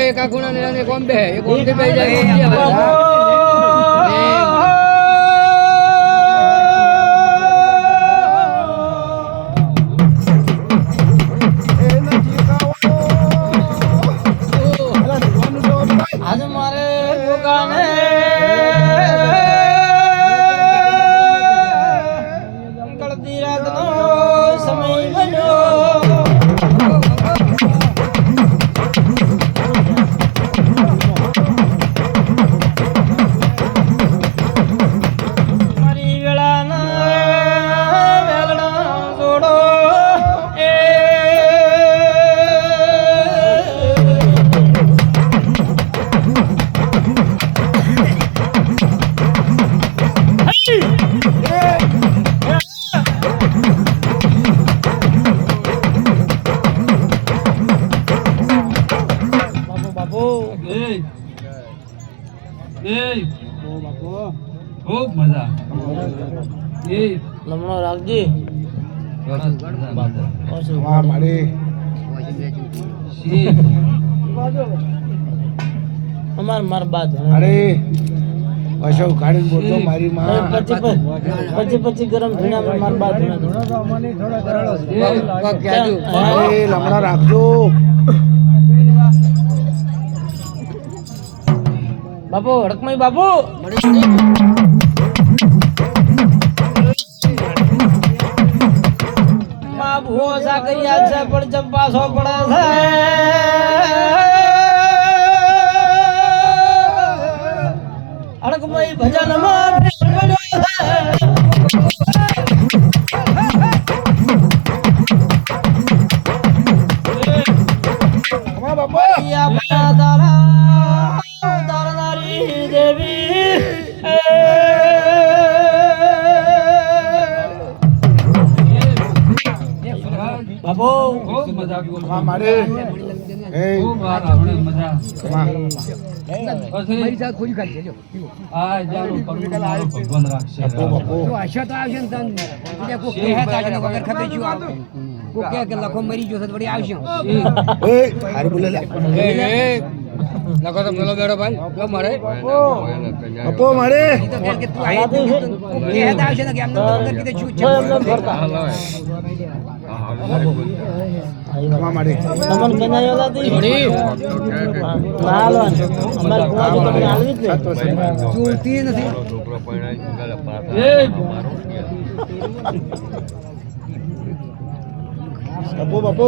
એકા ખૂણા ને કોમ બે એ કોમથી બે. જાય એ ખૂબ મજા એ લમણો રાખજે. વાહ મારી. અમાર માર બાદ. અરે પૈસા કાઢીને બોલતો મારી માં. પછી પછી પછી ગરમ ભીણા માર બાદ. ક્યાં જો? રાખજો. બાપુ રકમઈ બાપુ. માં ભૂવો સાકરિયા છે પણ ચંપાસો પડે છે. હડકમઈ ભજનમાં ફેર મજા વાહ મારી. એ. ખૂબ વાર આપણે મજા. વાહ. પછી સાથે ખોલી આ જાનું પગલું ભગવાન રાખશે. બાપુ બાપુ આશા તો આવશે ને તને. બીજા કોક કહે તો વગર ખબર શું આવે. કોક કહે કે લખો મરી ગયો છે વળી આવશે. એ હારી બોલે એ, એ, લખો તો પેલો બેડો ભાઈ. જો મારે. અપો મારે. તો કે તું આવશે ને કે એમને તો કીધે છે? બાપુ બાપુ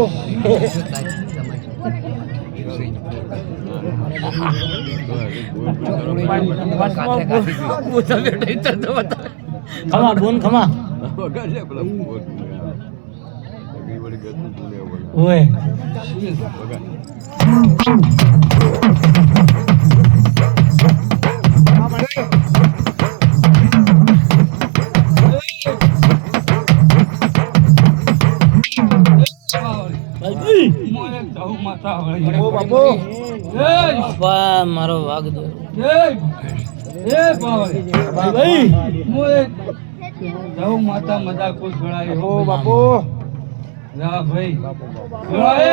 ખમા બોન ખમા ઓય વાહ મારી મોરે ગૌ માતા વળી. બાપુ બાપુ એ બા મારો વાઘ દે એ એ પાવળી. ભાઈ મોરે ગૌ માતા મજા ખુશ ગણાય બાપુ હો બાપુ રા ભાઈ. મોરે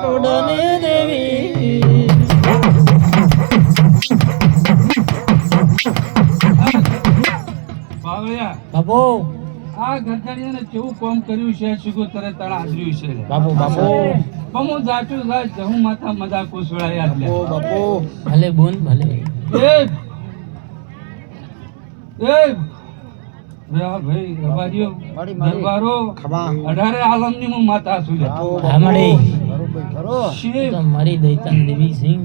ટોડની દેવી બાબો બાપુ. આ ગરજણીયાને કેવું કામ કર્યું છે? શું સિગોતરે તળ આદર્યું છે બાબુ બાપુ બાપુ. બમુ જાચું જાય જહુ માતા મજા ખુશ ગણાય બાપુ બાપુ ભલે બોન ભલે. એ એ ભાઈ રબારીઓ દરબારો અઢારે આલમની હું માતા છું રે. બાપુ હા મળી શિવ! તો મારી દૈતન દેવી સિંહ.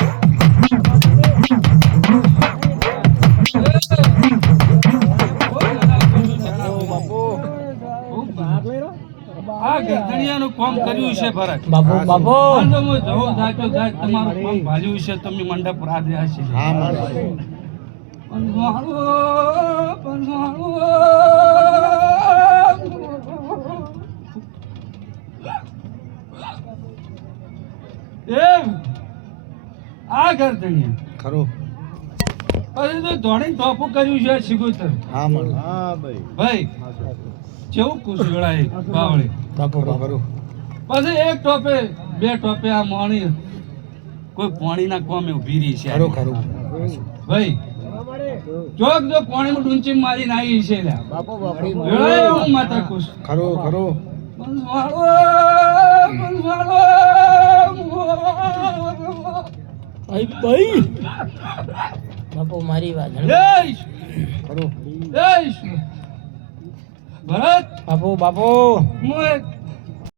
કામ કર્યું છે ભરત બાપુ બાપુ. હું જવો જાચો જાચ તમારું કામ ભાલ્યું છે તમે મંડપ રાધ્યા છે હા. એમ? આ ગરદણિયા ખરું. પછી તો ધોળીને ટોપું કર્યું છે સિગોતર હા મારી. ભાઈ. કેવું કુશળાય બાવળી. બાપુ બાપુ. ખરું પછી એક ટોપે બે ટોપે આ મોણી કોઈ પોણીના કોમે ઊભી રહી છે. ખરું ખરું. ભાઈ ચોક જો પાણીમાં ડુંચી મારી નાઈ છે લ્યા. બાપો હું માતા ખુશ. ખરો ખરો. ભાઈ ભાઈ. બાપુ મારી વાત ખરું. ભરત બાપુ બાપુ. હું એક